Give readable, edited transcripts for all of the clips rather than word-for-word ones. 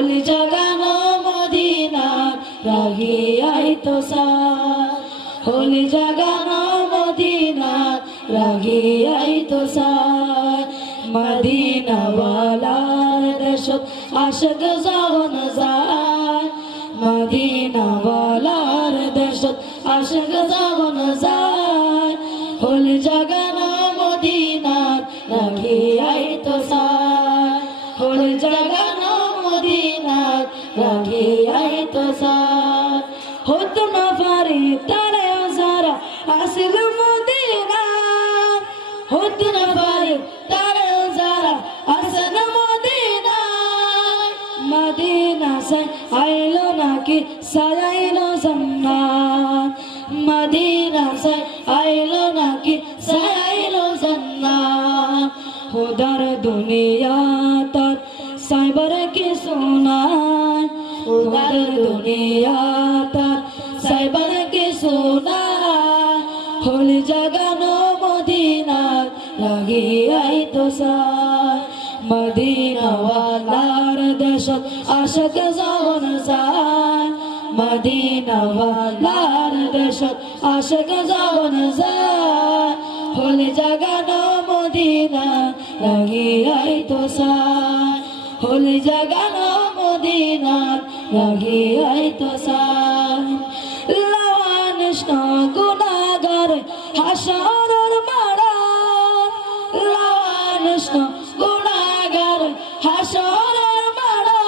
হলি জাগানো মদিনা রাগিয়াই তো সার হলি জাগানো মদিনা রাগিয়াই তো সার মদিনা ওয়ালার দেশত আশিক যখন যায় মদিনা ওয়ালার দেশত আশিক যখন যায় হলি জাগানো মদিনা রাগিয়াই তো সার হলি জাগানো মদিনা রাগিয়াই তো সার হতো না পারি তারে যারা আসিল মদিনা হতো না পারি তারে যারা আসিল মদিনা মদিনা সে আইলো নাকি সাজাইলো জান্নাত মদিনা সে আইলো নাকি সাজাইলো জান্নাত খুদার দুনিয়া তার সাইবার কি সোনার খুদার দুনিয়া তার সাইবার কি সোনার হলি জাগানো মদিনা রাগিয়াই তো সার মদিনা ওয়ালার দেশত আশিক যখন যায় মদিনা ওয়ালার দেশত আশিক যখন যায় হলি জাগানো মদিনা রাগিয়াই তো সার হলি জাগানো মদিনা রাগিয়াই তো সার লাওয়ানিষ্ণ গুনাহগার হাসরের মাড়া লাওয়ানিষ্ণ গুনাহগার হাসরের মাড়া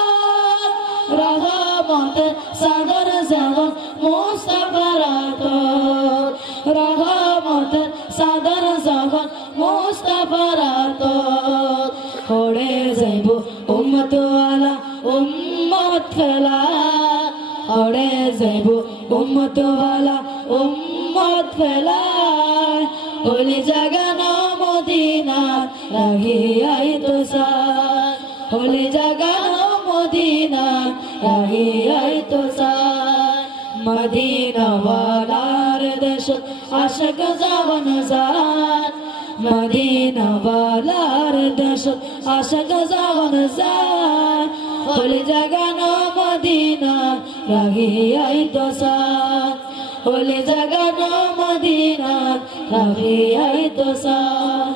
রহমতের সাগর যেমন মুস্তাফার আতর রহমতের সাগর যেমন মুস্তাফার আতর হড়ে যাইব উম্মত ওয়ালা উম্মত ফেলা হড়ে যাইব উম্মত ওয়ালা উম্মত ফেলা হলি জাগানো মদিনা রাগিয়াই তো সার হলি জাগানো মদিনা রাগিয়াই তো সার মদিনা ওয়ালার দেশত আশিক যখন যায় মদিনা ওয়ালার দেশত আশিক যখন যায় হলি জাগানো মদিনা রাগিয়াই তো সার হলি জাগানো মদিনা রাগিয়াই তো সার